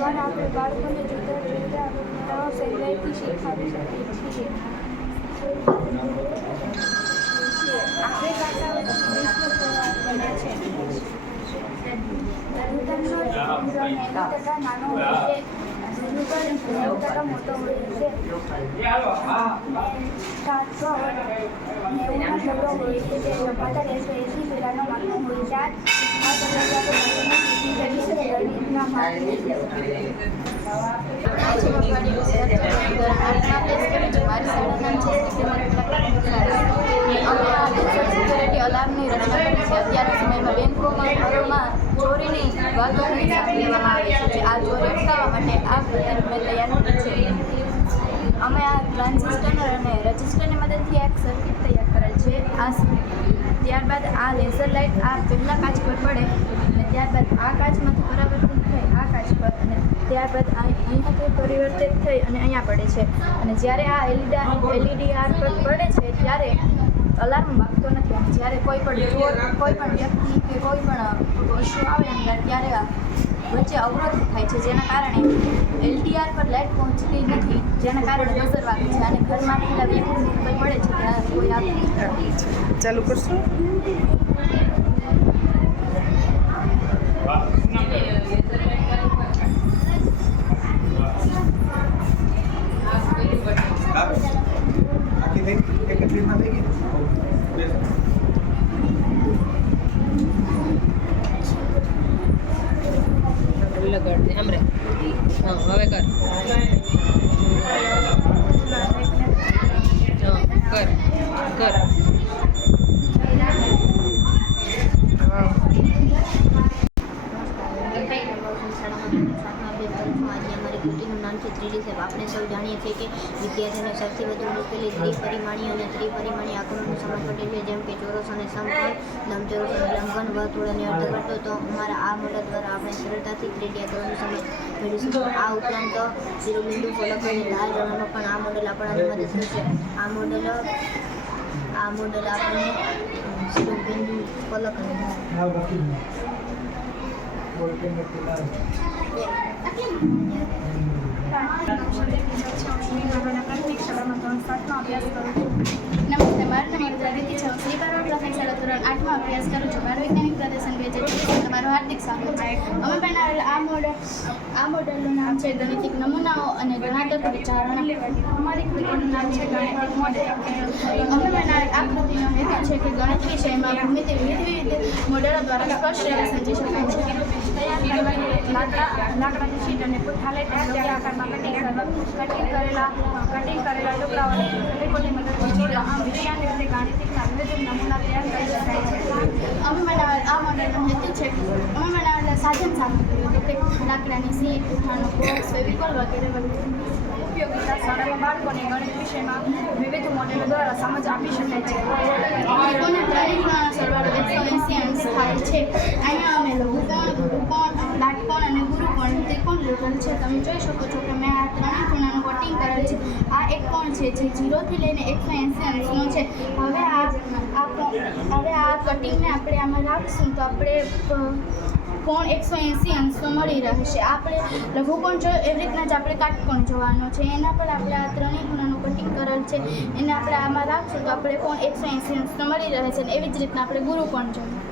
દ્વારા આપણે બાળકોને જુદા જુદા સહેલાઈથી શીખવાડી શકીએ છીએ. આપણી ભાષા બને છે. નાનો હોય છે, મોટો હોય છે. 90 છોકરો હોય છે તે 80 પેલાનો માગનો હોય છે. આ અલાર્મની રચના કરી છે. અત્યારના સમયમાં બેંકોમાં ઘરોમાં ચોરીની વાતો લેવામાં આવે છે. આ ચોરી અટકાવવા માટે આ પ્રતિરૂપ તૈયાર કરી છે. અમે આ ટ્રાન્ઝિસ્ટર અને રજિસ્ટરની મદદથી એક સર્કિટ તૈયાર કરેલ છે. ત્યારબાદ આ લેઝર લાઇટ આ પહેલા કાચ પર પડે અને ત્યારબાદ આ કાચમાંથી પરાવર્તન થઈ આ કાચ પર અને ત્યારબાદ અહીંયાથી પરિવર્તિત થઈ અને અહીંયા પડે છે. અને જ્યારે આ એલઈડી આર પર પડે છે ત્યારે અલાર્મ વાગતો નથી. અને જ્યારે કોઈ પણ વ્યક્તિ કે કોઈ પણ વસ્તુ આવે અંદર ત્યારે વચ્ચે અવરોધ થાય છે, જેના કારણે એલડીઆર પર લાઇટ પહોંચતી નથી, જેના કારણે બઝર વાગે છે. અને ઘરમાં રહેલા વ્યક્તિને ખબર પડે છે કે આ કોઈ આવે. ચાલુ કરશું. લગાડ દે આમ રે. હા હવે કર. હા કર. આપણે સૌ જાણીએ છીએ કે વિદ્યાર્થીઓને સૌથી વધુ મુશ્કેલી ત્રિપરિમાણીય અને ત્રિપરિમાણીય આકૃતિનું સમજ પડે છે, જેમ કે ચોરસ અને સમકોણ, લંબચોરસ અને લંબઘન, વર્તુળ અને અર્ધવર્તુળ. તો અમારા આ મોડલ દ્વારા આપણે સરળતાથી 3D આકૃતિનું સમજ મેળવીશું. આ ઉપરાંત શિરોબિંદુ, ફલક અને ધાર ગણવામાં પણ આ મોડલ આપણને મદદ કરશે. આ મોડલ આપણને શિરોબિંદુ, ફલક અને ધાર પ્રાથમિક શાળામાં ધોરણ 7માં અભ્યાસ કરું છું. નમસ્તે, મારું નામ પ્રગતિ છે. હું શ્રી બારોટ પ્રાથમિક શાળા ધોરણ 8માં અભ્યાસ કરું છું. મારું વૈજ્ઞાનિક પ્રદર્શન 2023 તમારું હાર્દિક સ્વાગત છે. અમે બનાવેલ આ મોડલનું નામ છે ગણિતિક નમૂનાઓ અને ગણાત્મક વિચારણા. અમારી કૃતિનું નામ છે ગણિતિક મોડેલ. અમે બનાવેલ આ કૃતિનો હેતુ છે કે ગણિત વિષયમાં ભૂમિતિ વિવિધ મોડેલો દ્વારા સ્પષ્ટ રીતે સમજી શકાય છે. લાકડાની શીટ અને પુઠ્ઠા યોગ્ય આકારમાં કટિંગ કરેલા ટુકડાઓને ત્રિકોણની મદદથી જોડવા આમ વિજ્ઞાનની રીતે ગાણિતિકના વિવિધ નમૂના તૈયાર કરી શકાય છે. અમે બનાવેલ આ મોડેલનો હેતુ છે અમે બનાવેલા સાધન સામગ્રીઓ કે લાકડાની શીટ, પુઠ્ઠાનો બોક્સ, ફેવિકોલ વગેરે ઉપયોગિતા શાળામાં બાળકોને ગણિત વિષયમાં વિવિધ મોડેલો દ્વારા સમજ આપી શકાય છે. ત્રિકોણના ત્રણેય ખૂણાનો સરવાળો 180 અંશ થાય છે. અહીંયા અમે લઘુકોણ, ગુરુકોણ, લાટકોણ અને ગુરુકોણ ત્રિકોણ લીધેલ છે. તમે જોઈ શકો છો કે મેં આ ત્રણેય ખૂણાનું કટિંગ કરેલ છે. આ એક કોણ છે જે 0 થી લઈને 180 અંશનો છે. હવે આ કટિંગને આપણે આમાં રાખશું તો આપણે કોણ 180 અંશનો મળી રહેશે. આપણે લઘુકોણ જો એવી રીતના જ આપણે કાટકોણ જોવાનો છે. એના પર આપણે આ ત્રણેય ખૂણાનું કટિંગ કરેલ છે. એને આપણે આમાં રાખશું તો આપણે કોણ 180 અંશનો મળી રહે છે. એવી જ રીતના આપણે ગુરુકોણ જોવાનું.